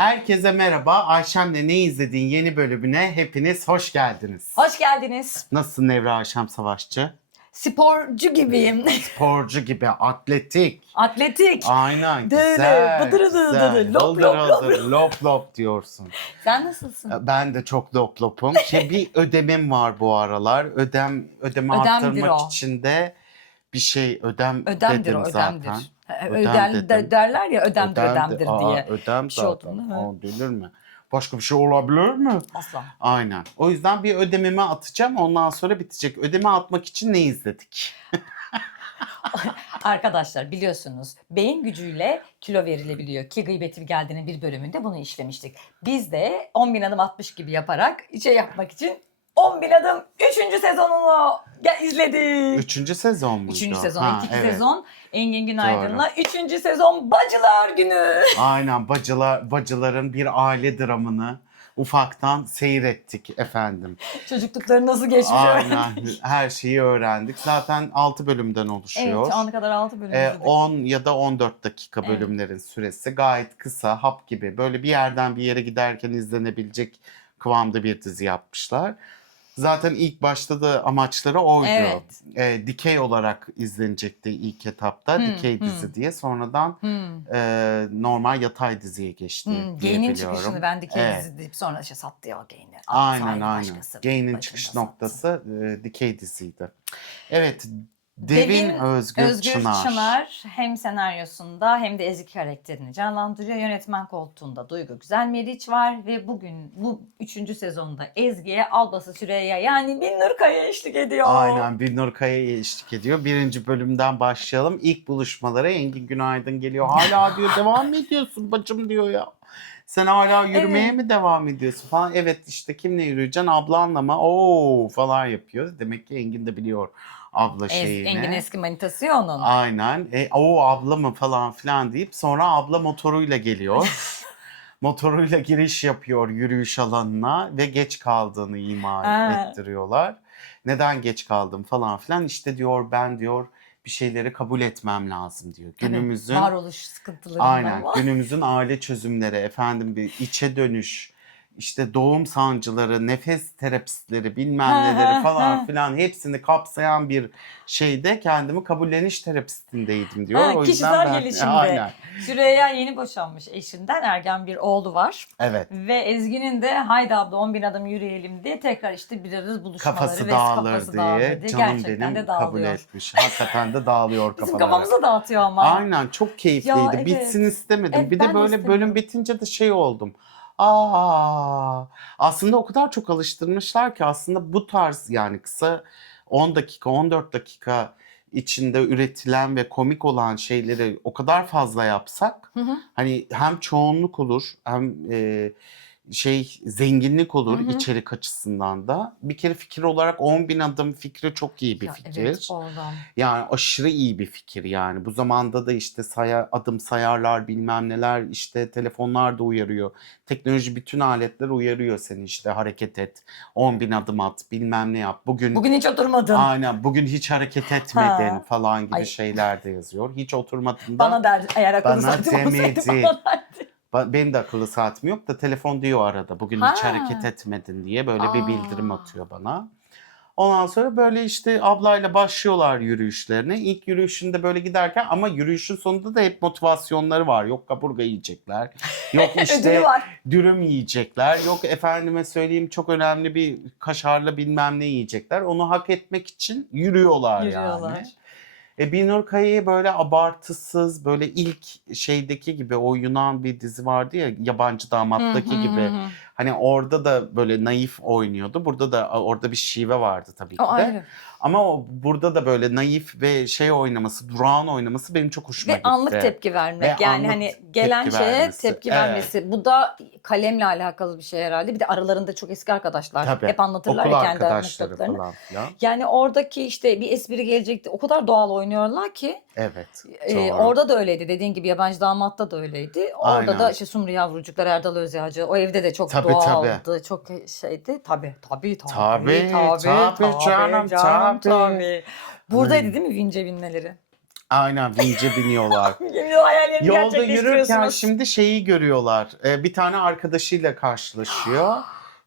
Herkese merhaba. Ayşem'le Ne İzlediğin yeni bölümüne hepiniz hoş geldiniz. Hoş geldiniz. Nasılsın Nevra Ayşem Savaşçı? Sporcu gibiyim. Sporcu gibi, atletik. Atletik. Aynen, Dırı, güzel. bıdırı dıdı güzel. dıdı, lop Hıldır lop lop. hıldır, lop lop diyorsun. Sen nasılsın? Ben de çok lop lopum. Bir ödemim var bu aralar. Ödemi Ödemdir arttırmak o. için de bir şey Ödemdir dedim o, zaten. ödemdir. Ödem dedim. Derler ya ödemdir Ödemdi. diye. Ödem Bir şey zaten. oldu, değil mi? Bilir mi? Başka bir şey olabilir mi? Asla. Aynen. O yüzden bir ödemimi atacağım. Ondan sonra bitecek. Ödeme atmak için ne izledik? Arkadaşlar biliyorsunuz beyin gücüyle kilo verilebiliyor ki Gıybeti Geldi'nin bir bölümünde bunu işlemiştik. Biz de 10.000 adım atmış gibi yaparak yapmak için 10.000 adım 3. sezonunu izledik. 3. sezon muydu? 3. sezon, Ha, ilk evet. sezon Engin Günaydın'la 3. sezon Bacılar Günü. Aynen, bacıların bir aile dramını ufaktan seyrettik efendim. Çocuklukları nasıl geçmiş Aynen, öğrendik. her şeyi öğrendik. Zaten 6 bölümden oluşuyor. Evet, şu ana kadar 6 bölüm izledik. 10 ya da 14 dakika Evet. bölümlerin süresi. Gayet kısa, hap gibi. Böyle bir yerden bir yere giderken izlenebilecek kıvamda bir dizi yapmışlar. Zaten ilk başta da amaçları oydu. Evet. Dikey olarak izlenecekti ilk etapta. Dikey dizi diye. Sonradan normal yatay diziye geçti diye Gain'in biliyorum. çıkışını ben Dikey Evet. dizi deyip sonra sattı ya Gain'i. Aynen. Gain'in çıkış noktası Dikey diziydi. Evet. Devin Özgür Çınar. hem senaryosunda hem de Ezgi karakterini canlandırıyor. Yönetmen koltuğunda Duygu Güzel Meriç var ve bugün bu 3. sezonda Ezgi'ye ablası Süreyya yani Binnur Kaya eşlik ediyor. Aynen, Binnur Kaya'ya eşlik ediyor. 1. bölümden başlayalım. İlk buluşmalara Engin Günaydın geliyor. Hala diyor devam mı ediyorsun bacım diyor ya. Sen hala yürümeye mi devam ediyorsun falan. Evet işte kimle yürüyeceksin, ablanla mı? Oo falan yapıyor. Demek ki Engin de biliyor abla şeyini. Engin eski manitası ya onun. Aynen. O abla mı falan filan deyip sonra abla motoruyla geliyor. Motoruyla giriş yapıyor yürüyüş alanına ve geç kaldığını ima ettiriyorlar. Neden geç kaldım falan filan. İşte diyor ben diyor bir şeyleri kabul etmem lazım diyor. Günümüzün varoluş sıkıntılarından aynen var. günümüzün aile çözümleri efendim bir içe dönüş işte doğum sancıları, nefes terapistleri bilmem neleri falan filan hepsini kapsayan bir şeyde kendimi kabulleniş terapistindeydim diyor. O yüzden Kişisel ben gelişimde. aynen. Süreyya yeni boşanmış eşinden, ergen bir oğlu var. Evet. Ve Ezgi'nin de haydi abla 10.000 adım yürüyelim diye tekrar işte bir arada buluşmaları Kafası ve dağılır kafası diye dağılır canım Gerçekten benim de kabul dağılıyor. etmiş. Hakikaten de dağılıyor Bizim kafaları. kafamızı dağıtıyor ama. Aynen çok keyifliydi. Ya, evet. Bitsin istemedim. Evet, Bir ben de de böyle istemiyorum. bölüm bitince de şey oldum. Aslında o kadar çok alıştırmışlar ki aslında bu tarz yani kısa 10 dakika 14 dakika içinde üretilen ve komik olan şeyleri o kadar fazla yapsak hani hem çoğunluk olur hem zenginlik olur içerik açısından da. Bir kere fikir olarak 10.000 adım fikri çok iyi bir fikir. Evet, oradan. Yani aşırı iyi bir fikir yani. Bu zamanda da işte adım sayarlar bilmem neler işte telefonlar da uyarıyor. Teknoloji bütün aletler uyarıyor seni işte hareket et. 10.000 adım at bilmem ne yap. Bugün hiç oturmadın. Aynen bugün hiç hareket etmedin falan gibi Ay. şeyler de yazıyor. Hiç oturmadın da Bana derdi eğer akıllı bana saatim olsaydı demedi. bana derdi. Benim de akıllı saatim yok da telefon diyor arada. Bugün hiç hareket etmedin diye böyle bir bildirim atıyor bana. Ondan sonra böyle işte ablayla başlıyorlar yürüyüşlerine. İlk yürüyüşünde böyle giderken ama yürüyüşün sonunda da hep motivasyonları var. Yok kaburga yiyecekler. Yok Ödülü işte var. dürüm yiyecekler. Yok efendime söyleyeyim çok önemli bir kaşarlı bilmem ne yiyecekler. Onu hak etmek için yürüyorlar yani. Binnur Kaya'yı böyle abartısız böyle ilk şeydeki gibi o Yunan bir dizi vardı ya Yabancı Damat'taki gibi. Hani orada da böyle naif oynuyordu. Burada da orada bir şive vardı tabii ki O de. ayrı. Ama burada da böyle naif ve oynaması, durağan oynaması benim çok hoşuma gitti. Ve anlık tepki vermek. Ve Yani anlık hani gelen tepki şeye vermesi. tepki Evet. vermesi. Bu da kalemle alakalı bir şey herhalde. Bir de aralarında çok eski arkadaşlar. Tabii. Hep anlatırlar Okul ya kendi arkadaşları anekdotlarını. falan filan. Yani oradaki işte bir espri gelecekti. O kadar doğal oynuyorlar ki. Evet. Doğru. Orada da öyleydi. Dediğin gibi Yabancı Damat'ta da öyleydi. Orada Aynen. da işte Sumru Yavrucuklar, Erdal Özyağcı. O evde de çok Tabii, doğaldı. Çok şeydi. Tabii Tabii canım, tabii. Buradaydı değil mi Vince Vinmeleri? Aynen vinçe biniyorlar. Yemin hayallerimi Yolda gerçekleştiriyorsunuz. yürürken şimdi şeyi görüyorlar. Bir tane arkadaşıyla karşılaşıyor.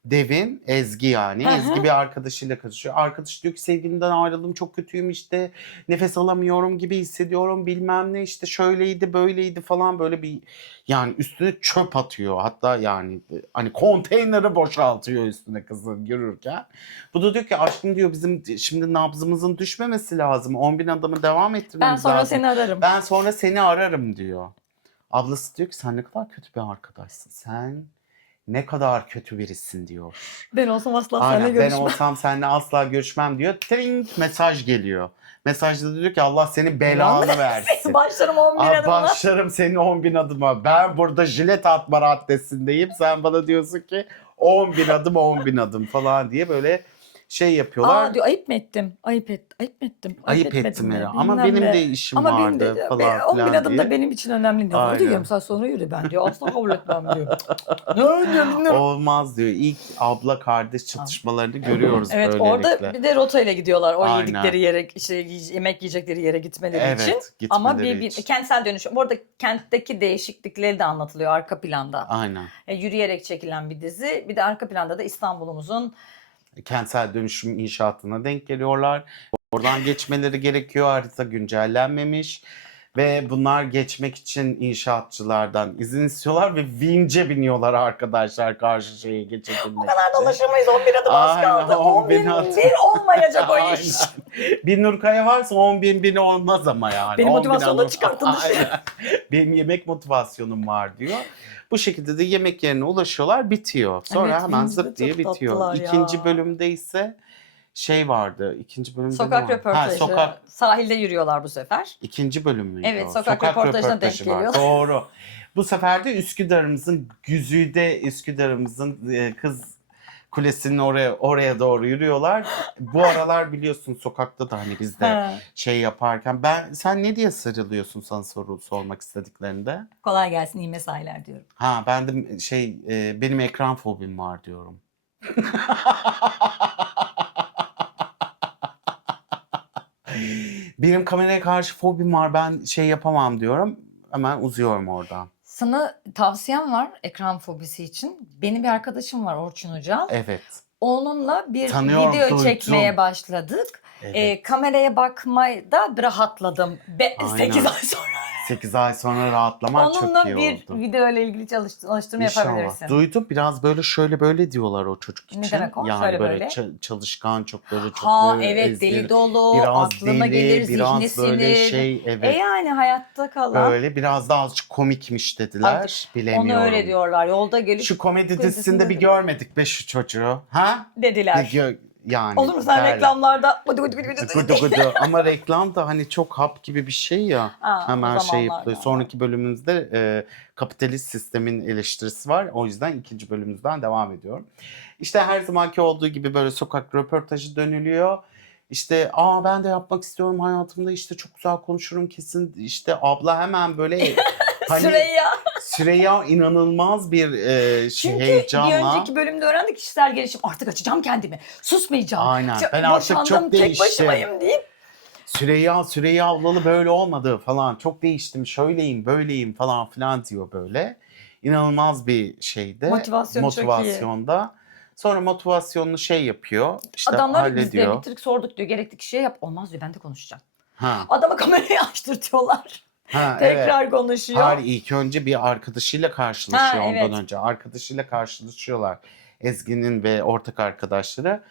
Devin, Ezgi yani. Hı hı. Ezgi bir arkadaşıyla karşılaşıyor. Arkadaş diyor ki sevgilimden ayrıldım, çok kötüyüm işte. Nefes alamıyorum gibi hissediyorum, bilmem ne işte şöyleydi böyleydi falan, böyle bir yani üstüne çöp atıyor. Hatta yani hani konteyneri boşaltıyor üstüne kızın yürürken. Bu da diyor ki aşkım diyor, bizim şimdi nabzımızın düşmemesi lazım. 10.000 adımı devam Ben ettirmemiz sonra lazım. seni ararım. Ben sonra seni ararım diyor. Ablası diyor ki sen ne kadar kötü bir arkadaşsın. Sen ne kadar kötü birisin diyor. Ben olsam asla seninle Aynen, ben görüşmem. olsam seninle asla görüşmem diyor. Tring, mesaj geliyor. Mesajda diyor ki Allah senin belanı versin. Başlarım 11 adımla. Başlarım senin 10.000 adıma. Ben burada jilet atma raddesindeyim. Sen bana diyorsun ki 10.000 adım 10.000 adım falan diye böyle şey yapıyorlar. Aa diyor ayıp mı ettim? Ayıp ettim. Ayıp etmedim ettim mi? ya. Ama Bilmem benim ne. de işim Ama benim vardı de falan 11 filan adım diye. da benim için önemli diyor. Aynen. Diyor yarım saat sonra yürü ben diyor. Asla kabul etmem diyor. Ne diyor? Olmaz diyor. İlk abla kardeş çatışmalarını görüyoruz Evet böylelikle. orada bir de rotayla gidiyorlar. O Aynen. yedikleri yere, işte yemek yiyecekleri yere gitmeleri Evet, için. gitmeleri Ama için. kentsel dönüşüm. Bu arada kentteki değişiklikleri de anlatılıyor arka planda. Aynen. Yürüyerek çekilen bir dizi. Bir de arka planda da İstanbul'umuzun Kentsel dönüşüm inşaatına denk geliyorlar. Oradan geçmeleri gerekiyor. Harita güncellenmemiş. Ve bunlar geçmek için inşaatçılardan izin istiyorlar ve vinçe biniyorlar arkadaşlar karşı şeye geçebilmek o kadar için. dolaşamayız. 11 adım az Aynen, kaldı. 10.000 10.000 adım. bir olmayacak o iş. Aynen. Bir Nurkaya varsa 10.000 bini olmaz ama yani. Benim 10.000 motivasyonunu adım- çıkartın dışarı. Aynen. Benim yemek motivasyonum var diyor. Bu şekilde de yemek yerine ulaşıyorlar, bitiyor. Sonra Evet, hemen vinçte zıp diye çok bitiyor. tatlılar ya. İkinci bölümde ise şey vardı. İkinci bölümde ne Sokak var? röportajı. Sokak. Sahilde yürüyorlar bu sefer. İkinci bölüm müydü Evet, o? sokak röportajına denk röportajı var. geliyor. Doğru. Bu sefer de Üsküdar'ımızın Güzide, Üsküdar'ımızın kız kulesinin oraya doğru yürüyorlar. Bu aralar biliyorsun sokakta da hani biz de Ha. şey yaparken sen ne diye sarılıyorsun sana sormak istediklerinde? Kolay gelsin iyi mesailer diyorum. Ha ben de benim ekran fobim var diyorum. Benim kameraya karşı fobim var, ben şey yapamam diyorum. Hemen uzuyorum oradan. Sana tavsiyem var ekran fobisi için. Benim bir arkadaşım var Orçun Hoca. Evet. Onunla bir Tanıyorum, video duydum. çekmeye başladık. Evet. Kameraya bakmayda rahatladım. Aynen. 8 ay sonra. 8 ay sonra rahatlamak çok Onunla iyi bir oldu. video ile ilgili çalıştırma İnşallah. yapabilirsin. Duydum, biraz böyle şöyle böyle diyorlar o çocuk için. Ne demek o? Yani Şöyle böyle böyle. çalışkan, çok böyle çok Ha böyle evet ezberi, deli dolu, biraz aklıma deli, gelir, biraz zihni böyle sinir. şey, evet. Yani hayatta kalan. Böyle biraz da azıcık komikmiş dediler. Artık Bilemiyorum. Onu öyle diyorlar. Yolda gelip Şu komedi kocasını dizisinde bir dedi. görmedik be şu çocuğu. Ha? dediler. Yani. Olur mu sen derler. reklamlarda? Gıdı gıdı. Ama reklam da hani çok hap gibi bir şey ya. Ha, Hemen o şey zamanlarda yapılıyor. ama. Sonraki bölümümüzde kapitalist sistemin eleştirisi var. O yüzden ikinci bölümümüzden devam ediyorum. İşte her zamanki olduğu gibi böyle sokak röportajı dönülüyor. İşte ben de yapmak istiyorum hayatımda, işte çok güzel konuşurum kesin. İşte abla hemen böyle hani Süreyya inanılmaz bir Çünkü heyecanla. bir önceki bölümde öğrendik kişisel gelişim. Artık açacağım kendimi. Susmayacağım. Aynen. Ben artık Boşandım, çok tek değiştim. başımayım deyip. Süreyya ablalı böyle olmadı falan. Çok değiştim. Şöyleyim, böyleyim falan filan diyor böyle. İnanılmaz bir şeyde. Motivasyon çok iyi. Motivasyonda. Sonra motivasyonunu şey yapıyor. İşte Adamlar biz de hallediyor. bitirdik sorduk diyor. Gerekli kişiye yap. Olmaz diyor ben de konuşacağım. Ha. Adama kamerayı açtırtıyorlar. Ha, Tekrar evet. konuşuyor. Hayır, ilk önce bir arkadaşıyla karşılaşıyor Ha, ondan evet. önce. Arkadaşıyla karşılaşıyorlar. Ezgi'nin ve ortak arkadaşları.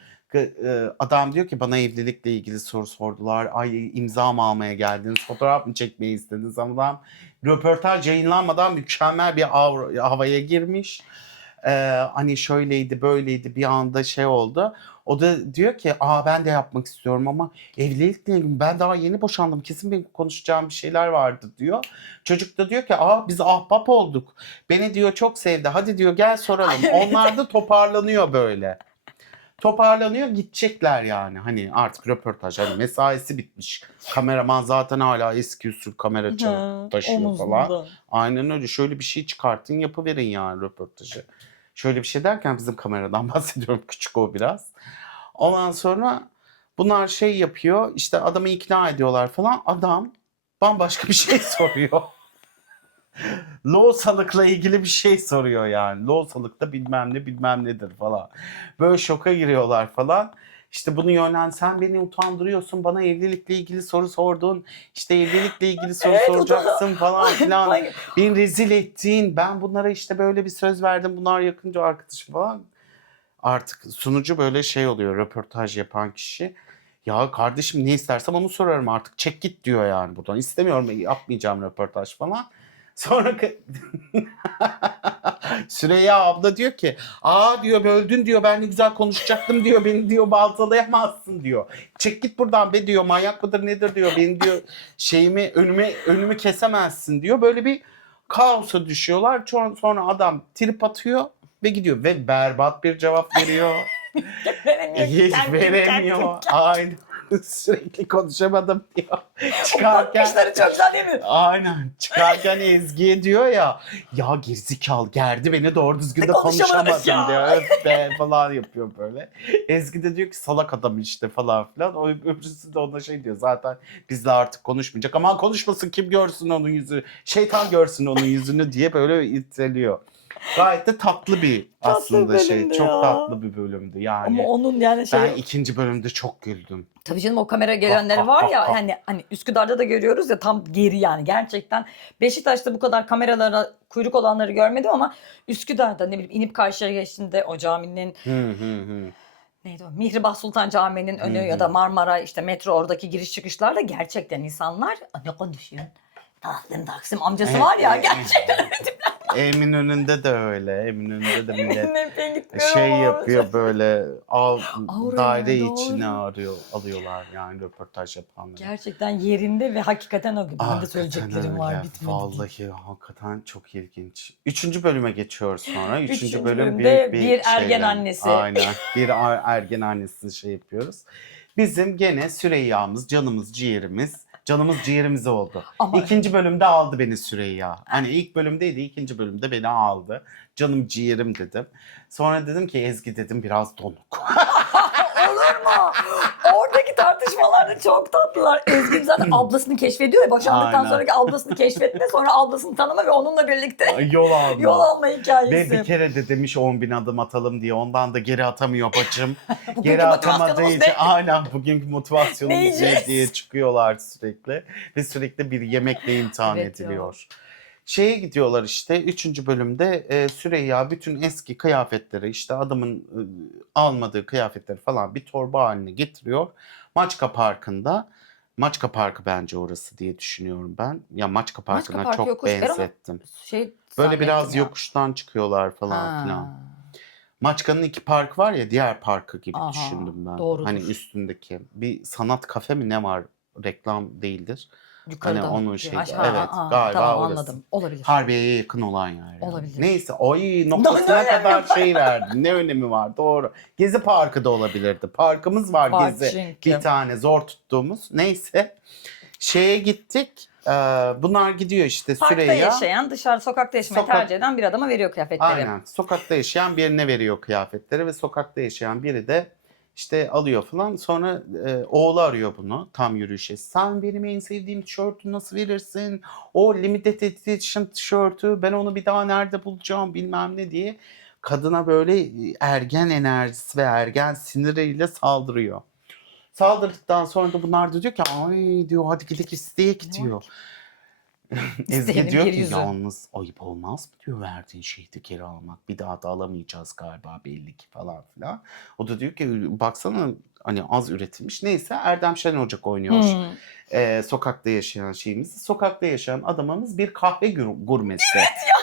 Adam diyor ki bana evlilikle ilgili soru sordular. Ay imza mı almaya geldiniz? Fotoğraf mı çekmeyi istediniz? Adam röportaj yayınlanmadan mükemmel bir havaya girmiş. Hani şöyleydi böyleydi, bir anda şey oldu. O da diyor ki ben de yapmak istiyorum ama evlilikle ilgili ben daha yeni boşandım. Kesin benim konuşacağım bir şeyler vardı diyor. Çocuk da diyor ki biz ahbap olduk. Beni diyor çok sevdi. Hadi diyor gel soralım. Onlar da toparlanıyor böyle. Toparlanıyor, gidecekler yani. Hani artık röportaj, hani mesaisi bitmiş. Kameraman zaten hala eski usul kamera taşıyor falan. Aynen öyle. Şöyle bir şey çıkartın, yapıverin yani röportajı. Şöyle bir şey derken bizim kameradan bahsediyorum, küçük o biraz. Ondan sonra bunlar şey yapıyor, işte adamı ikna ediyorlar falan. Adam bambaşka bir şey soruyor. Loğusalıkla ilgili bir şey soruyor yani. Loğusalıkta bilmem ne bilmem nedir falan. Böyle şoka giriyorlar falan. İşte bunu sen beni utandırıyorsun, bana evlilikle ilgili soru sordun. İşte evlilikle ilgili soru Evet, soracaksın falan filan. Ay, Beni rezil ettin. Ben bunlara işte böyle bir söz verdim. Bunlar yakınca arkadaşım falan. Artık sunucu böyle şey oluyor, röportaj yapan kişi. Ya kardeşim ne istersem onu sorarım artık. Çek git diyor yani buradan. İstemiyorum, yapmayacağım röportaj falan. Sonra Süreyya abla diyor ki, diyor böldün diyor, ben ne güzel konuşacaktım diyor, beni diyor baltalayamazsın diyor. Çek git buradan be diyor, manyak mıdır nedir diyor, beni diyor önümü kesemezsin diyor. Böyle bir kaosa düşüyorlar. Sonra adam trip atıyor ve gidiyor ve berbat bir cevap veriyor. Hiç veremiyor. Aynen. Sürekli konuşamadım diyor. Çıkarken bakışları çok güzel değil mi? aynen. Çıkarken Ezgi'ye diyor ya gerizekalı gerdi beni, doğru düzgün de Konuşamadık konuşamadım ya. diyor. Öf be falan yapıyor böyle. Ezgi de diyor ki salak adam işte falan filan. O öbürsü de ona şey diyor, zaten bizle artık konuşmayacak. Aman konuşmasın, kim görsün onun yüzünü. Şeytan görsün onun yüzünü diye böyle iteliyor. Gayet de tatlı bir Tatlı aslında bölümdü çok ya. tatlı bir bölümdü Ama yani. onun yani şey... Ben ikinci bölümde çok güldüm. Tabii canım, o kamera gelenleri var ya, hani Üsküdar'da da görüyoruz ya, tam geri yani gerçekten. Beşiktaş'ta bu kadar kameralara kuyruk olanları görmedim ama Üsküdar'da ne bileyim inip karşıya geçtiğinde o caminin neydi o, Mihribah Sultan Camii'nin önü ya da Marmara işte metro, oradaki giriş çıkışlarda gerçekten insanlar ne konuşuyor? Taksim amcası var ya, gerçekten Eminönü'nde de öyle. Eminönü'nde de millet ben gitmiyorum şey ama. yapıyor böyle Auraya, daire doğru. içine alıyorlar yani röportaj yapanları. Gerçekten yerinde ve hakikaten o gibi. Ben de Hakikaten söyleyeceklerim var, öyle. bitmedi. Vallahi hakikaten çok ilginç. Üçüncü bölüme geçiyoruz sonra. Üçüncü bölüm bölümde büyük bir bir ergen şeyle. annesi. Aynen. Bir ergen annesi şey yapıyoruz. Bizim gene Süreyya'mız, canımız ciğerimiz. Canımız ciğerimiz oldu. Ama İkinci bölümde aldı beni Süreyya. Hani ilk bölümdeydi, ikinci bölümde beni aldı. Canım ciğerim dedim. Sonra dedim ki Ezgi dedim biraz donuk. olur mu? Oradaki tartışmalar da çok tatlılar. Ezgi zaten ablasını keşfediyor ya, boşandıktan Aynen. sonraki ablasını keşfetme, sonra ablasını tanıma ve onunla birlikte Yol alma. yol alma hikayesi. Ve bir kere de demiş 10.000 adım atalım diye. Ondan da geri atamıyor bacım. Bugünkü Geri atamadığı motivasyonumuz için ne? aynen bugünkü motivasyonumuz Ne ne yiyeceğiz? diye çıkıyorlar sürekli. Ve sürekli bir yemekle imtihan Evet ya. ediliyor. Şeye gidiyorlar işte 3. bölümde Süreyya bütün eski kıyafetleri, işte adamın almadığı kıyafetleri falan bir torba haline getiriyor. Maçka Parkı'nda. Maçka Parkı bence orası diye düşünüyorum ben. Ya Maçka Parkı'na Park çok yokuş var ama benzettim. şey Böyle biraz zannettim ya. yokuştan çıkıyorlar falan filan. Maçka'nın 2 parkı var ya, diğer parkı gibi Aha, düşündüm ben. doğrudur. Hani üstündeki bir sanat kafe mi ne var, reklam değildir. Yukarıda Hani mı? onun şeyi, Aşağı, evet galiba tamam, orası. anladım. Olabilir. Harbiye'ye yakın olan yer. Yani. Olabilir. Neyse oy noktasına önemi kadar yok. şey verdim. Ne önemi var, doğru. Gezi Parkı da olabilirdi. Parkımız var Var Gezi. çünkü. Bir tane zor tuttuğumuz. Neyse şeye gittik. Bunlar gidiyor işte Parkta Süreyya. yaşayan, dışarı sokakta yaşamayı tercih eden bir adama veriyor kıyafetleri. Aynen. Sokakta yaşayan birine veriyor kıyafetleri ve sokakta yaşayan biri de işte alıyor falan. Sonra oğlu arıyor bunu tam yürüyüşe. Sen benim en sevdiğim tişörtü nasıl verirsin? O limited edition tişörtü, ben onu bir daha nerede bulacağım bilmem ne diye. Kadına böyle ergen enerjisi ve ergen siniriyle saldırıyor. Saldırdıktan sonra da bunlar da diyor ki ay diyor hadi gidelim isteyek diyor. Ezgi İsteyenin diyor bir ki yüzü. yalnız ayıp olmaz mı diyor verdiğin şeyi geri almak. Bir daha da alamayacağız galiba belli ki falan filan. O da diyor ki baksana hani az üretilmiş. Neyse Erdem Şen Ocak oynuyor. Sokakta yaşayan şeyimizi. Sokakta yaşayan adamımız bir kahve gurmesi. Evet ya.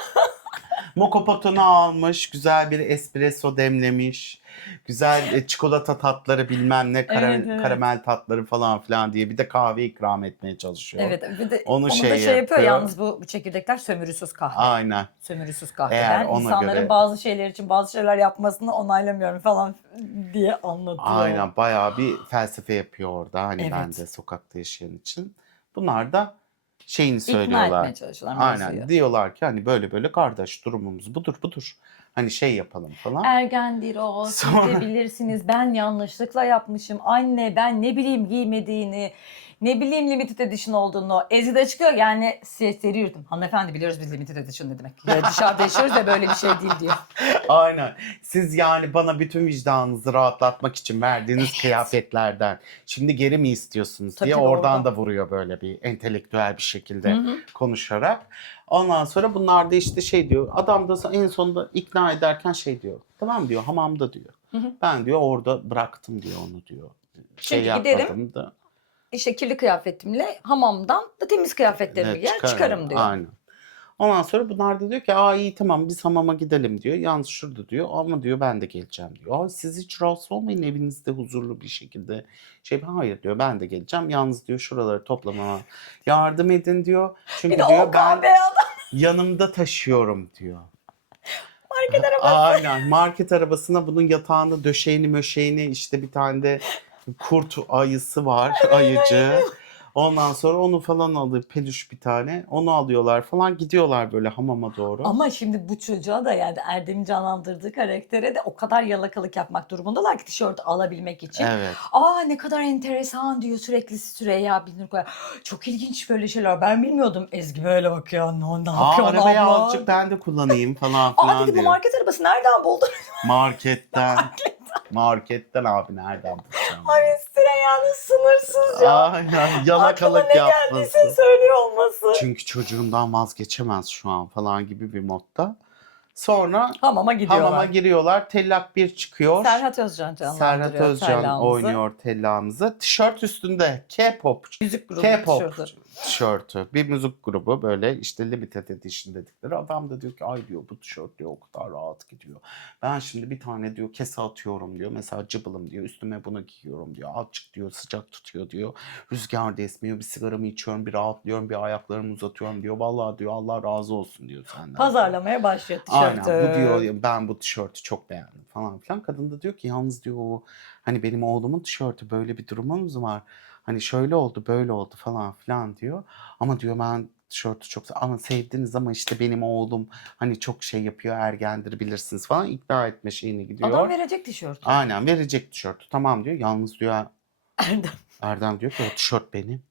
Mokopotunu almış, güzel bir espresso demlemiş. Güzel çikolata tatları bilmem ne Evet. karamel tatları falan filan diye bir de kahve ikram etmeye çalışıyor. Evet, bir de Onu onu şey da şey yapıyor yapıyor. yalnız, bu çekirdekler sömürüsüz kahve. Aynen. Sömürüsüz kahve. Eğer Ben ona insanların göre- bazı şeyler için bazı şeyler yapmasını onaylamıyorum falan diye anlatıyor. Aynen bayağı bir felsefe yapıyor orada hani Evet. ben de sokakta yaşayan için. Bunlar da şeyini İkna söylüyorlar. etmeye çalışıyorlar mevzuyu. Aynen diyorlar ki hani böyle böyle kardeş durumumuz budur. Hani şey yapalım falan. Ergendir o, siz de bilirsiniz, ben yanlışlıkla yapmışım. Anne ben ne bileyim giymediğini. Ne bileyim limited edition olduğunu. Ezgi de çıkıyor yani seri yürüdüm. Hanımefendi biliyoruz biz limited edition ne demek. Ya dışarıda yaşıyoruz ya böyle bir şey değil diyor. Aynen. Siz yani bana bütün vicdanınızı rahatlatmak için verdiğiniz kıyafetlerden şimdi geri mi istiyorsunuz Tabii diye tabii, oradan orada. da vuruyor böyle bir entelektüel bir şekilde konuşarak. Ondan sonra bunlar da işte şey diyor. Adam da en sonunda ikna ederken şey diyor. Tamam diyor, hamamda diyor. Ben diyor orada bıraktım diyor onu diyor. Şey Çünkü giderim, yapmadım da. İşte kirli kıyafetimle hamamdan da temiz kıyafetlerimi giyer çıkarım diyor. Aynen. Ondan sonra bunlar da diyor ki iyi tamam biz hamama gidelim diyor. Yalnız şurada diyor ama diyor ben de geleceğim diyor. Siz hiç rahatsız olmayın evinizde huzurlu bir şekilde. Hayır diyor ben de geleceğim. Yalnız diyor şuraları toplamama yardım edin diyor. Çünkü Bir de diyor o ben kahve adam. yanımda taşıyorum diyor. Market arabası. Aynen market arabasına bunun yatağını döşeğini möşeğini işte bir tane de kurt ayısı var ayıcı. Ondan sonra onu falan alıyor peluş bir tane. Onu alıyorlar falan gidiyorlar böyle hamama doğru. Ama şimdi bu çocuğa da yani Erdem'in canlandırdığı karaktere de o kadar yalakalık yapmak durumundalar ki tişört alabilmek için. Evet. Ne kadar enteresan diyor sürekli Süreyya Binur Kaya. Çok ilginç böyle şeyler. Ben bilmiyordum. Ezgi böyle bakıyor. Ne yapıyor Arabayı abla? azıcık ben de kullanayım falan filan Dedi bu diyor. market arabası nereden buldun? Marketten. Marketten abi nereden bulacağım? Ay Süreyya'nın sınırsızca. Aynen yalakalık Aklına ne geldiyse yapması. söylüyor olması. Çünkü çocuğundan vazgeçemez şu an falan gibi bir modda. Sonra Hamama gidiyorlar. hamama giriyorlar. Tellak bir çıkıyor. Serhat Özcan canlandırıyor. Serhat Özcan tellağımızı. oynuyor tellağımızı. Tişört üstünde K-pop. Müzik grubu K-pop tişörtü. tişörtü. Bir müzik grubu böyle işte limited edition dedikleri. Adam da diyor ki ay diyor bu tişört diyor o kadar rahat gidiyor. Ben şimdi bir tane diyor kese atıyorum diyor. Mesela cıbılım diyor üstüme bunu giyiyorum diyor. Azıcık diyor sıcak tutuyor diyor. Rüzgar da esmiyor bir sigaramı içiyorum bir rahatlıyorum bir ayaklarımı uzatıyorum diyor. Vallahi diyor Allah razı olsun diyor senden. Pazarlamaya başlıyor tişörtü. Aynen bu diyor ben bu tişörtü çok beğendim falan filan. Kadın da diyor ki yalnız diyor o hani benim oğlumun tişörtü böyle bir durumumuz var. Hani şöyle oldu böyle oldu falan filan diyor. Ama diyor ben tişörtü çok ama sevdiniz ama işte benim oğlum hani çok şey yapıyor ergendir bilirsiniz falan ikna etme şeyine gidiyor. Adam verecek tişörtü. Aynen verecek tişörtü tamam diyor. Yalnız diyor Erdem. Erdem diyor ki o tişört benim.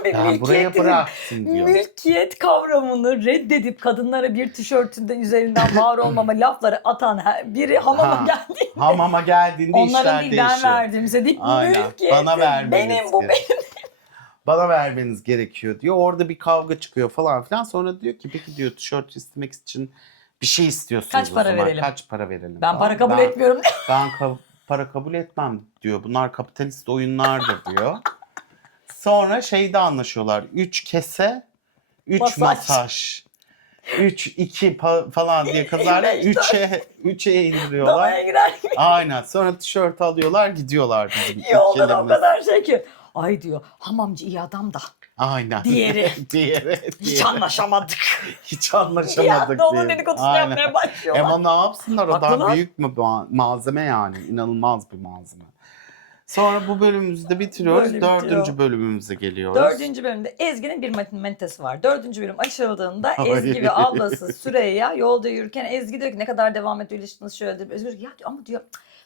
Abi Ben buraya bıraktım diyor. Mülkiyet kavramını reddedip kadınlara bir tişörtünden üzerinden var olmama lafları atan biri hamama geldi. Hamama geldiğinde Onların işler değil değişiyor. ben verdim size değil. Aynen. Mülkiyet Bana vermeniz benim bu gerekiyor. benim. Bana vermeniz gerekiyor diyor. Orada bir kavga çıkıyor falan filan. Sonra diyor ki peki diyor tişört istemek için bir şey istiyorsunuz Kaç o para zaman. verelim? Kaç para verelim? Ben falan. para kabul etmiyorum. Ben para kabul etmem diyor. Bunlar kapitalist oyunlardır diyor. Sonra şeyde anlaşıyorlar. 3 kese, 3 Masaj. masaj. 3, 2 falan diye kazarlar. 3'e indiriyorlar. Damaya girer. Aynen. Sonra tişört alıyorlar gidiyorlar bizim Yolda da o ikilimiz. kadar şey ki. Ay diyor hamamcı iyi adam da. Aynen. Diğeri. Diğeri. Hiç anlaşamadık. Hiç anlaşamadık Ya da onun diye. dedikodusunu Aynen. yapmaya başlıyorlar. Ama ne yapsınlar o Haklılar. daha büyük mü malzeme yani. İnanılmaz bir malzeme. Sonra bu bölümümüzü de bitiriyoruz. Böyle 4. bitiyor. bölümümüze geliyoruz. 4. bölümde Ezgi'nin bir manitası var. 4. bölüm açıldığında Ay. Ezgi ve ablası Süreyya yolda yürürken Ezgi diyor ki ne kadar devam ediyor ilişkiniz şöyle diyor. Ezgi diyor ki ya diyor, ama diyor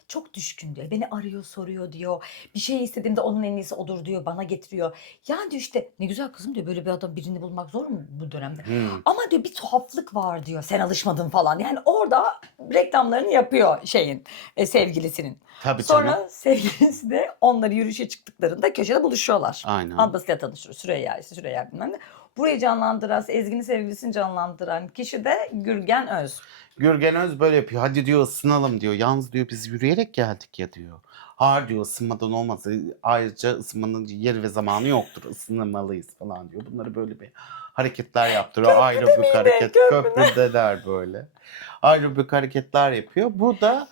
çok düşkün diyor. Beni arıyor soruyor diyor. Bir şey istediğimde onun en iyisi odur diyor. Bana getiriyor. Yani diyor işte ne güzel kızım diyor. Böyle bir adam birini bulmak zor mu bu dönemde? Ama diyor bir tuhaflık var diyor. Sen alışmadın falan. Yani orada reklamlarını yapıyor sevgilisinin. Tabii canım. Sonra sevgilisi de onları yürüyüşe çıktıklarında köşede buluşuyorlar. Aynen. Ablasıyla tanışıyor. Süreyya bilmem ne. Burayı canlandıran, Ezgi'nin sevgilisini canlandıran kişi de Gürgen Öz. Gürgen Öz böyle yapıyor. Hadi diyor ısınalım diyor. Yalnız diyor biz yürüyerek geldik ya diyor. Hayır diyor ısınmadan olmaz. Ayrıca ısınmanın yeri ve zamanı yoktur. Isınmalıyız falan diyor. Bunları böyle bir hareketler yaptırıyor. Aerobik hareket. Köprüdeler böyle. Aerobik hareketler yapıyor. Bu da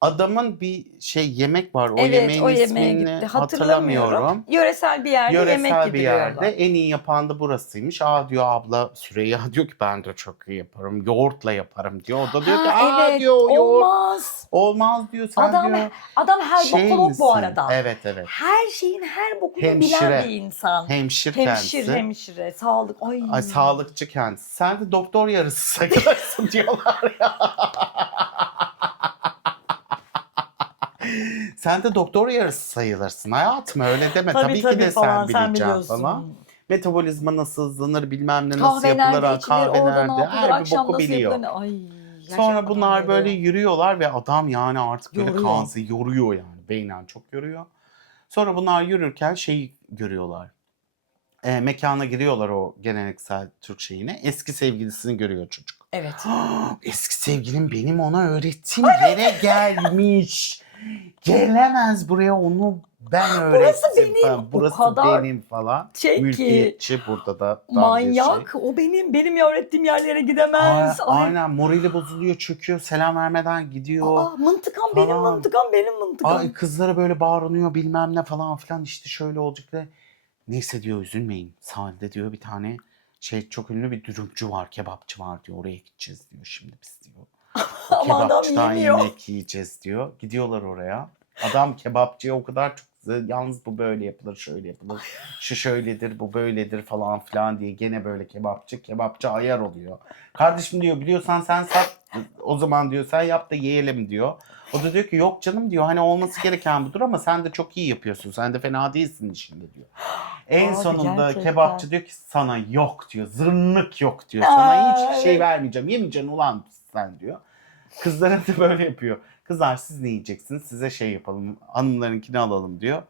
adamın bir yemek var. O yemeğin o yemeğe ismini gitti. hatırlamıyorum. Yöresel bir yerde yemek Yöresel bir yerde yediriyorlar. en iyi yapan da burasıymış. Diyor abla Süreyya diyor ki ben de çok iyi yaparım. Yoğurtla yaparım diyor. O da diyor ki Evet, diyor yoğurt. olmaz. Olmaz diyor sen Adam, diyor. adam her bokolog misin? bu arada. Evet. Her şeyin her bokunu Hemşire. bilen bir insan. Kendisi. Hemşire, sağlık. Ay sağlıkçı kendisi. Sen de doktor yarısı sayılırsın diyorlar ya. Sen de doktor yarısı sayılırsın hayatım, öyle deme. Tabii ki de falan, sen sen bileceksin biliyorsun. falan. Metabolizma nasıl hızlanır, bilmem ne nasıl Kahve yapılır, nerede içilir, orada ne kahve yapılır, her bir akşam boku nasıl biliyor. yapılır. Ay, Sonra gerçekten bunlar kafam böyle yoruyor. yürüyorlar ve adam yani artık böyle Yoruyor. kansı yoruyor yani. Beynen çok yoruyor. Sonra bunlar yürürken şeyi görüyorlar. Mekana giriyorlar o geleneksel Türk şeyine. Eski sevgilisini görüyor çocuk. Evet. Eski sevgilim benim ona öğrettiğim yere gelmiş. Gelemez buraya, onu ben öğrettim. benim, falan. o Burası kadar benim falan. şey ki, Mülkiyetçi burada da tam bir şey. manyak. O benim öğrettiğim yerlere gidemez. Ay. Aynen, morali bozuluyor, çöküyor, selam vermeden gidiyor Mıntıkam benim falan. mıntıkam, benim mıntıkam. Ay, kızlara böyle bağırınıyor bilmem ne falan filan, işte şöyle olacak da. Neyse diyor, üzülmeyin. Sahilde diyor bir tane çok ünlü bir dürümcü var, kebapçı var diyor. Oraya gideceğiz diyor şimdi biz diyor. O Ama adam kebapçıdan yemiyor. yemek yiyeceğiz diyor. Gidiyorlar oraya. Adam kebapçıya o kadar çok yalnız bu böyle yapılır, şöyle yapılır. Şu şöyledir, bu böyledir falan filan diye gene böyle kebapçı ayar oluyor. Kardeşim diyor, biliyorsan sen sat, o zaman diyor sen yap da yiyelim diyor. O da diyor ki yok canım diyor, hani olması gereken budur ama sen de çok iyi yapıyorsun. Sen de fena değilsin işinde diyor. En Abi sonunda gerçekten. kebapçı diyor ki sana yok diyor, zırnık yok diyor. Sana hiçbir şey Evet. vermeyeceğim, yemeyeceksin ulan sen diyor. Kızlara da böyle yapıyor. Kızlar siz ne yiyeceksiniz? Size şey yapalım, hanımlarınkini alalım diyor.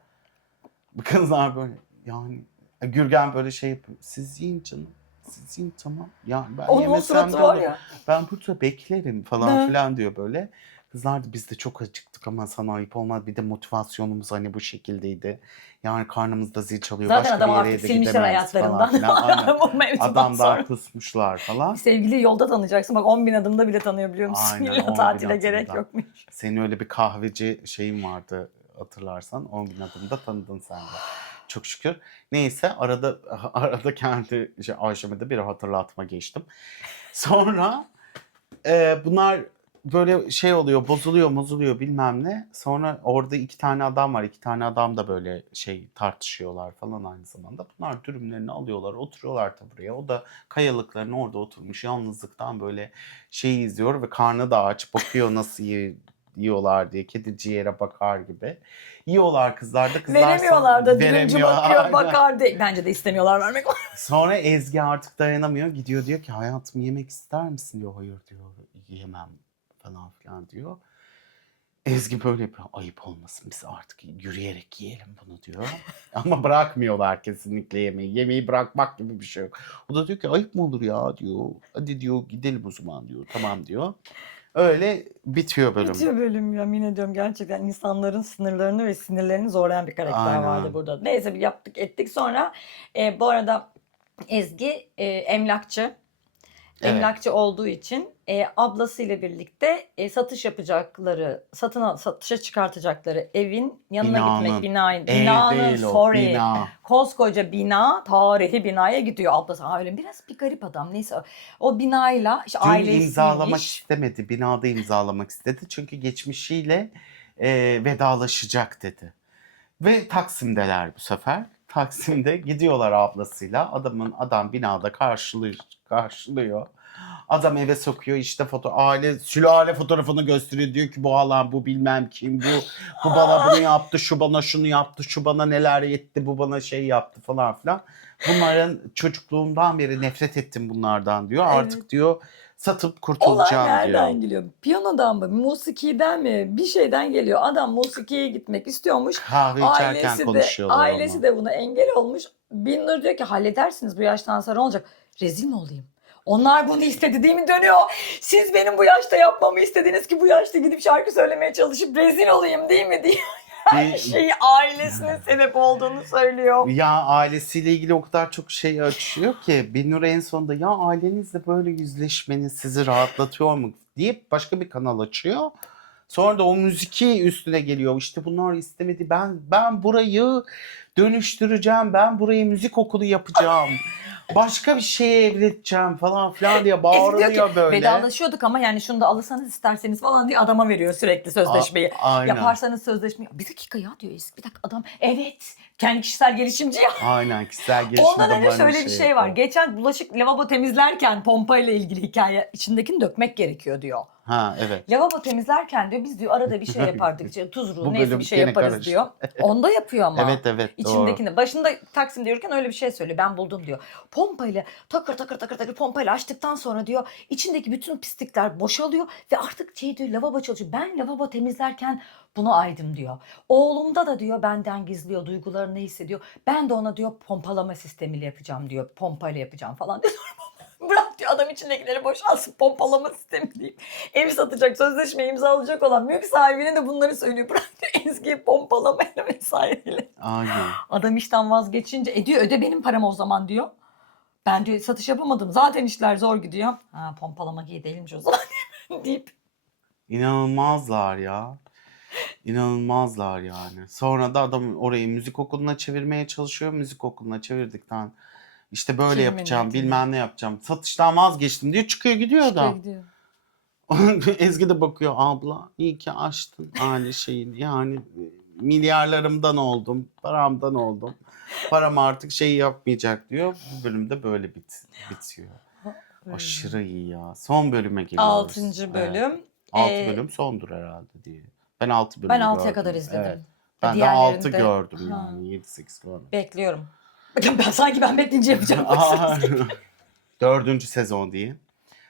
Kızlar böyle yani, Gürgen böyle şey yapıyor. Siz yiyin canım. Siz yiyin, tamam. Ya ben Onun o yemesem suratı de var olur. ya. Ben burada beklerim falan Ne? filan diyor böyle. Kızlar da biz de çok acıktık ama sana ayıp olmaz. Bir de motivasyonumuz hani bu şekildeydi. Yani karnımızda zil çalıyor. Zaten Başka adam bir yere artık de silmişler gidemeyiz falan hayatlarından. filan. Aynen. Bu mevzudan Adamlar sonra. kusmuşlar falan. Sevgili yolda tanıyacaksın. Bak 10.000 adımda bile tanıyor biliyor musun? Aynen, İlla 10.000 tatile gerek adımda. yokmuş. Senin öyle bir kahveci şeyin vardı hatırlarsan. 10.000 adımda tanıdın sen de. Çok şükür. Neyse arada kendi Ayşem'e de bir hatırlatma geçtim. Sonra bunlar böyle şey oluyor, bozuluyor bilmem ne. Sonra orada iki tane adam var. İki tane adam da böyle şey tartışıyorlar falan aynı zamanda. Bunlar dürümlerini alıyorlar, oturuyorlar da buraya. O da kayalıkların orada oturmuş yalnızlıktan böyle şey izliyor ve karnı da aç, bakıyor nasıl yiyorlar diye, kedi ciğere bakar gibi. Yiyorlar kızlar da. Veremiyorlar da dürümcü veremiyor, bakıyor aynen. bakar diye. Bence de istemiyorlar vermek. Sonra Ezgi artık dayanamıyor. Gidiyor diyor ki hayatım yemek ister misin diyor. Hayır diyor, yemem falan filan diyor. Ezgi böyle yapıyor. Ayıp olmasın, biz artık yürüyerek yiyelim bunu diyor. Ama bırakmıyorlar kesinlikle yemeği. Yemeği bırakmak gibi bir şey yok. O da diyor ki ayıp mı olur ya diyor. Hadi diyor gidelim o zaman diyor. Tamam diyor. Öyle bitiyor bölüm. Bitiyor bölüm ya, yemin ediyorum gerçekten insanların sınırlarını ve sinirlerini zorlayan bir karakter Aynen. vardı burada. Neyse bir yaptık ettik sonra bu arada Ezgi emlakçı. Evet. Emlakçı olduğu için ablasıyla birlikte satış yapacakları, satışa çıkartacakları evin yanına gitmek, Bina. koskoca bina, tarihi binaya gidiyor ablası. Öyle biraz bir garip adam, neyse. O binayla işte Dün ailesiymiş. imzalamak istemedi. Binada imzalamak istedi. Çünkü geçmişiyle vedalaşacak dedi. Ve Taksim'deler bu sefer. Taksim'de gidiyorlar ablasıyla. Adam binada karşılıyor. Adam eve sokuyor, işte sülale fotoğrafını gösteriyor. Diyor ki bu halam, bu bilmem kim, bu bana bunu yaptı, şu bana şunu yaptı, şu bana neler etti, bu bana şey yaptı falan filan. Bunların çocukluğumdan beri nefret ettim bunlardan diyor. Artık Evet. diyor satıp Olay kurtulacağım nereden diyor. geliyor? Piyanodan mı, musikiden mi, bir şeyden geliyor. Adam musikiye gitmek istiyormuş. Kahve içerken konuşuyorlar Ailesi onu. de buna engel olmuş. Binnur diyor ki halledersiniz, bu yaştan sonra olacak. Rezil mi olayım? Onlar bunu istedi değil mi, dönüyor. Siz benim bu yaşta yapmamı istediniz ki bu yaşta gidip şarkı söylemeye çalışıp rezil olayım değil mi diye. Her şeyi ailesinin sebep olduğunu söylüyor. Ya ailesiyle ilgili o kadar çok şey açıyor ki Binnur en sonunda ya ailenizle böyle yüzleşmeniz sizi rahatlatıyor mu diye başka bir kanal açıyor. Sonra da o müziki üstüne geliyor. İşte bunlar istemedi. Ben burayı dönüştüreceğim, ben burayı müzik okulu yapacağım. Başka bir şeye evleteceğim falan filan diye Ezgi diyor ki bağırıyor böyle. vedalaşıyorduk ama yani şunu da alırsanız isterseniz falan diye adama veriyor sürekli sözleşmeyi. Aynen. Yaparsanız sözleşmeyi. Bir dakika ya diyor Ezgi. Bir dakika adam evet kendi kişisel gelişimci ya. Aynen, kişisel gelişimde Ondan önce bana şöyle bir şey var. yapıyor. Geçen bulaşık lavabo temizlerken pompayla ilgili hikaye içindekini dökmek gerekiyor diyor. Ha evet. Lavabo temizlerken diyor biz diyor arada bir şey yapardık. İşte tuz ruhu Bu neyse bölüm bir şey gene yaparız karıştı. diyor. Onda yapıyor ama. Evet evet, doğru. İçindekini. Başında Taksim'de yürürken öyle bir şey söylüyor. Ben buldum diyor. Pompayla takır takır takır takır pompayla açtıktan sonra diyor içindeki bütün pislikler boşalıyor ve artık şey diyor lavabo çalışıyor. Ben lavabo temizlerken bunu aydım diyor. Oğlumda da diyor benden gizliyor duygularını ne hissediyor. Ben de ona diyor pompalama sistemiyle yapacağım diyor. Pompayla yapacağım falan diyor. Bırak diyor adam içindekileri boşalsın pompalama sistemi deyip ev satacak sözleşme imzalayacak olan mülk sahibine de bunları söylüyor. Bırak diyor Ezgi'yi pompalamayla vesaireyle. Aynen. Adam işten vazgeçince diyor öde benim paramı o zaman diyor. Ben diyor satış yapamadım zaten işler zor gidiyor. Ha pompalama gidelimci o zaman deyip. İnanılmazlar ya. İnanılmazlar yani. Sonra da adam orayı müzik okuluna çevirmeye çalışıyor. Müzik okuluna çevirdikten işte böyle Kelime yapacağım, niyetine. bilmem ne yapacağım. Satıştan vazgeçtim diyor, çıkıyor gidiyor adam. Gidiyor. Ezgi de bakıyor, abla iyi ki açtın aile şeyini. Yani milyarlarımdan oldum, paramdan oldum. Param artık şey yapmayacak diyor. Bu bölümde böyle bitiyor. Aşırı iyi ya. Son bölüme geliyoruz. 6. bölüm. Evet. 6 bölüm sondur herhalde diye. Ben 6 bölüm Ben gördüm. 6'ya kadar izledim. Evet. Ben de Diğerlerini 6 de- gördüm Ha. yani. 7-8 görmedim. Bekliyorum. Sanki ben bekleyince yapacağım. Aa, 4. sezon diyeyim.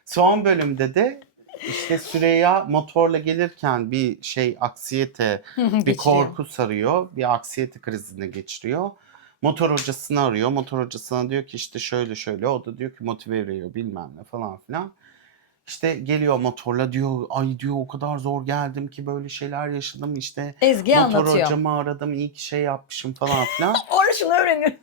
Son bölümde de işte Süreyya motorla gelirken bir şey aksiyete, bir Geçiriyor. korku sarıyor. Bir aksiyete krizine geçiriyor. Motor hocasını arıyor. Motor hocasına diyor ki işte şöyle şöyle. O da diyor ki motive veriyor bilmem ne falan filan. İşte geliyor motorla diyor ay diyor o kadar zor geldim ki böyle şeyler yaşadım işte. Ezgi'ye Motor anlatıyor. hocamı aradım iyi ki şey yapmışım falan filan. Orada şunu öğreniyorum.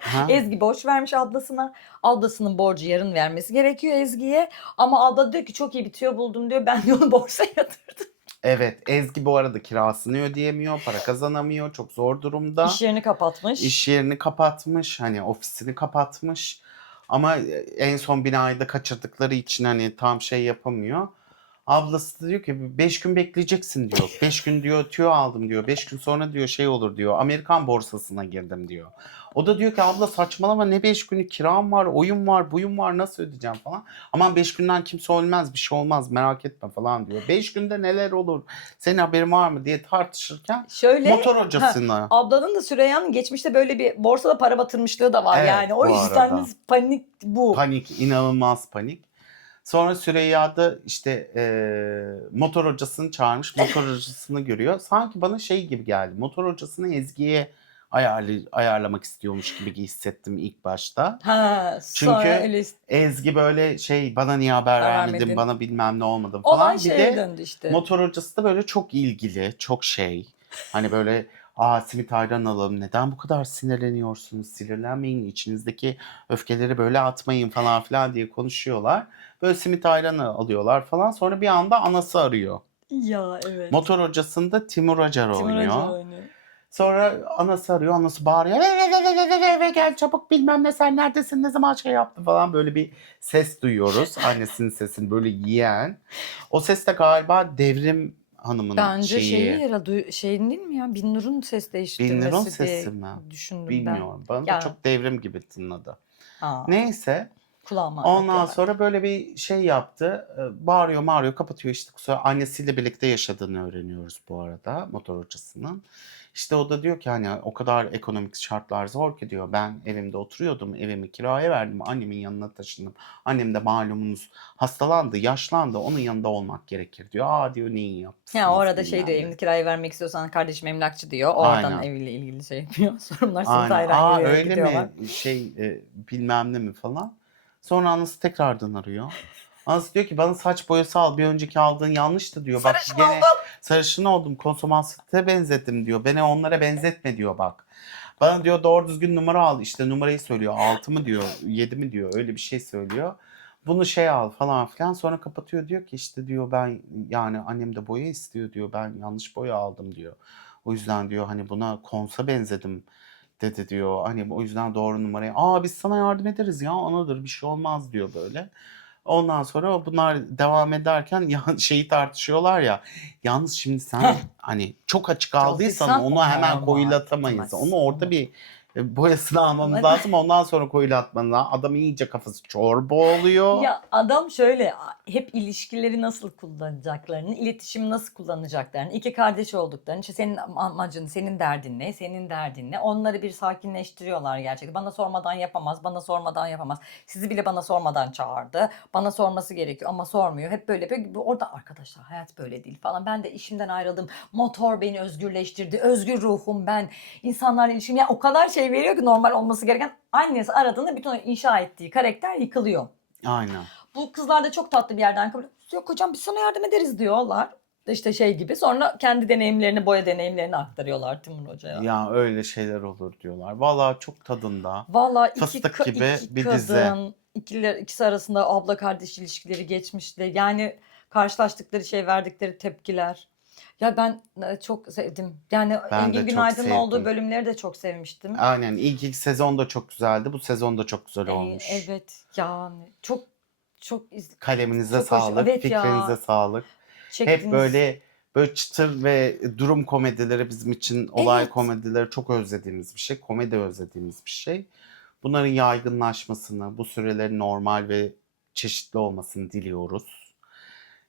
Ha? Ezgi borç vermiş ablasına. Ablasının borcu yarın vermesi gerekiyor Ezgi'ye. Ama abla diyor ki çok iyi bitiyor buldum diyor. Ben de onu borsaya yatırdım. Evet, Ezgi bu arada kirasını ödeyemiyor, para kazanamıyor, çok zor durumda. İş yerini kapatmış. İş yerini kapatmış, hani ofisini kapatmış. Ama en son binayı da kaçırdıkları için hani tam şey yapamıyor. Ablası da diyor ki 5 gün bekleyeceksin diyor. 5 gün diyor tüyo aldım diyor. 5 gün sonra diyor şey olur diyor. Amerikan borsasına girdim diyor. O da diyor ki abla saçmalama ne 5 günü kiram var, oyun var, buyum var nasıl ödeyeceğim falan. Aman 5 günden kimse ölmez bir şey olmaz merak etme falan diyor. 5 günde neler olur senin haberin var mı diye tartışırken Şöyle motor hocasına. ablanın da Süreyya'nın geçmişte böyle bir borsada para batırmışlığı da var Evet, yani. O bu yüzden arada. panik bu. Panik, inanılmaz panik. Sonra Süreyya da işte motor hocasını çağırmış. Motor hocasını görüyor. Sanki bana şey gibi geldi. Motor hocasını Ezgi'ye ayarlamak istiyormuş gibi hissettim ilk başta. Ha, Çünkü sonra öyle Ezgi böyle şey bana niye haber vermedin, vermedin. bana bilmem ne olmadı falan. Olay Bir şeye de döndü işte. motor hocası da böyle çok ilgili, çok şey. Hani böyle simit ayran alalım. Neden bu kadar sinirleniyorsunuz? Sinirlenmeyin. İçinizdeki öfkeleri böyle atmayın falan filan diye konuşuyorlar. Böyle simit ayranı alıyorlar falan. Sonra bir anda anası arıyor. Ya evet. Motor hocasında Timur Acar Timur oynuyor. Acar oynuyor. Sonra anası arıyor. Anası bağırıyor. Eve gel çabuk bilmem ne sen neredesin ne zaman şey yaptın falan böyle bir ses duyuyoruz. Annesinin sesini böyle yiyen. O ses de galiba Devrim Hanım'ın Bence şeyi. şeyin değil mi ya? Binnur'un ses değiştirmesi Binnur'un diye sesi mi? düşündüm Bilmiyorum. Bana da Ya. çok Devrim gibi tınladı. ben. Neyse. Kulağıma Ondan anlatıyorlar. sonra böyle bir şey yaptı. Bağırıyor kapatıyor işte. Sonra annesiyle birlikte yaşadığını öğreniyoruz bu arada motor hocasının. İşte o da diyor ki hani o kadar ekonomik şartlar zor ki diyor. Ben evimde oturuyordum. Evimi kiraya verdim. Annemin yanına taşındım. Annem de malumunuz hastalandı, yaşlandı. Onun yanında olmak gerekir diyor. Aa diyor ne iyi yapmışsınız. Ya orada şey bilmem diyor ne. evini kiraya vermek istiyorsan kardeşim emlakçı diyor. Oradan Aynen. eviyle ilgili şey yapıyor. Sorunlar Aynen. sınıf Aa yürüyerek öyle gidiyorlar. mi? Şey bilmem ne mi falan. Sonra anası tekrardan arıyor. Anası diyor ki bana saç boyası al. Bir önceki aldığın yanlıştı diyor. Bak Sarışın gene oldum. sarışın oldum. Konsomasyete benzettim diyor. Beni onlara benzetme diyor bak. Bana diyor doğru düzgün numara al. İşte numarayı söylüyor. 6 mı diyor, 7 mi diyor. Öyle bir şey söylüyor. Bunu şey al falan filan. Sonra kapatıyor diyor ki işte diyor ben yani annem de boya istiyor diyor. Ben yanlış boya aldım diyor. O yüzden diyor hani buna konsa benzedim dedi diyor. Hani o yüzden doğru numarayı. Biz sana yardım ederiz ya, anadır, bir şey olmaz diyor böyle. Ondan sonra bunlar devam ederken şeyi tartışıyorlar ya. Yalnız şimdi sen hani çok açık aldıysan Aldıysan onu hemen olmaz, koyulatamayız. Onu orada onu. bir boyasını almamız lazım. Ondan sonra koyulatmanız lazım. Adam iyice kafası çorba oluyor. Ya adam şöyle hep ilişkileri nasıl kullanacaklarını, iletişimi nasıl kullanacaklarını, iki kardeş olduklarını, işte senin amacın, senin derdin ne, senin derdin ne, onları bir sakinleştiriyorlar gerçekten. Bana sormadan yapamaz, bana sormadan yapamaz. Sizi bile bana sormadan çağırdı. Bana sorması gerekiyor ama sormuyor. Hep böyle yapıyor. Orada arkadaşlar hayat böyle değil falan. Ben de işimden ayrıldım. Motor beni özgürleştirdi. Özgür ruhum ben. İnsanlarla ilişkim. Ya o kadar şey veriyor ki normal olması gereken. Annesi aradığında bütün o inşa ettiği karakter yıkılıyor. Aynen. Bu kızlar da çok tatlı bir yerden kabul ediyor. Yok hocam biz sana yardım ederiz diyorlar. İşte şey gibi. Sonra kendi deneyimlerini, boya deneyimlerini aktarıyorlar Timur Hoca'ya. Ya öyle şeyler olur diyorlar. Vallahi çok tadında. Vallahi Fıstık gibi iki bir dizi. kadın, ikisi arasında abla kardeş ilişkileri geçmişti. Yani karşılaştıkları şey, verdikleri tepkiler. Ya ben çok sevdim. Yani Ben de Engin çok Günaydın'ın olduğu sevdim. bölümleri de çok sevmiştim. Aynen, ilk iki sezon da çok güzeldi. Bu sezon da çok güzel olmuş. Evet yani çok Kaleminize çok hoş. sağlık, Evet fikrinize ya, sağlık. Hep çektiniz. böyle çıtır ve durum komedileri bizim için, olay Evet. komedileri çok özlediğimiz bir şey. Komedi özlediğimiz bir şey. Bunların yaygınlaşmasını, bu sürelerin normal ve çeşitli olmasını diliyoruz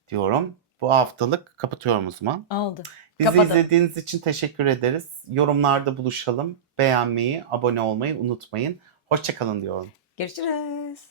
diyorum. Bu haftalık kapatıyorum o zaman. Oldu. Bizi Kapadım. izlediğiniz için teşekkür ederiz. Yorumlarda buluşalım. Beğenmeyi, abone olmayı unutmayın. Hoşça kalın diyorum. Görüşürüz.